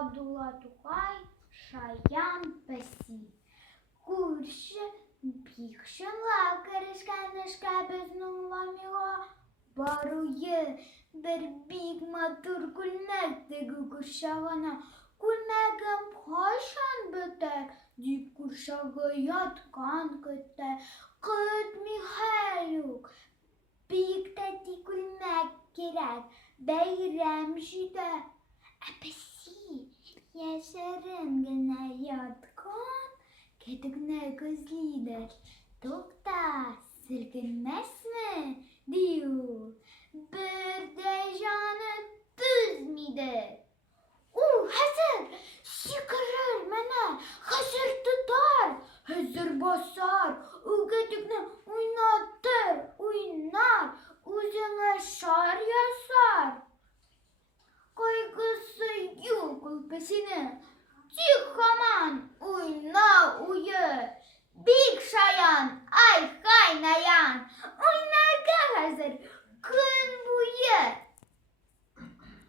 Abdullah Tugay, Şayan Besi. Kurşı bikşınla karışkanışka bezinin lamiga baruye bir big matur kulmektegi kurşağına kulmegem paşan biter dik kurşağı yatkan kötte kıt Mihailuk birlikte kulmek gerek beyremşide apesi yaşarın gene yatkan kedigine gözlidir dokta silkinmez mi diyor bir de canı düz midir hazır sıkırır mene hazır tutar hazır basar kedigine oynatır oynar uzun şar yasar kaygısı yok ülkesini çık aman oyna uyur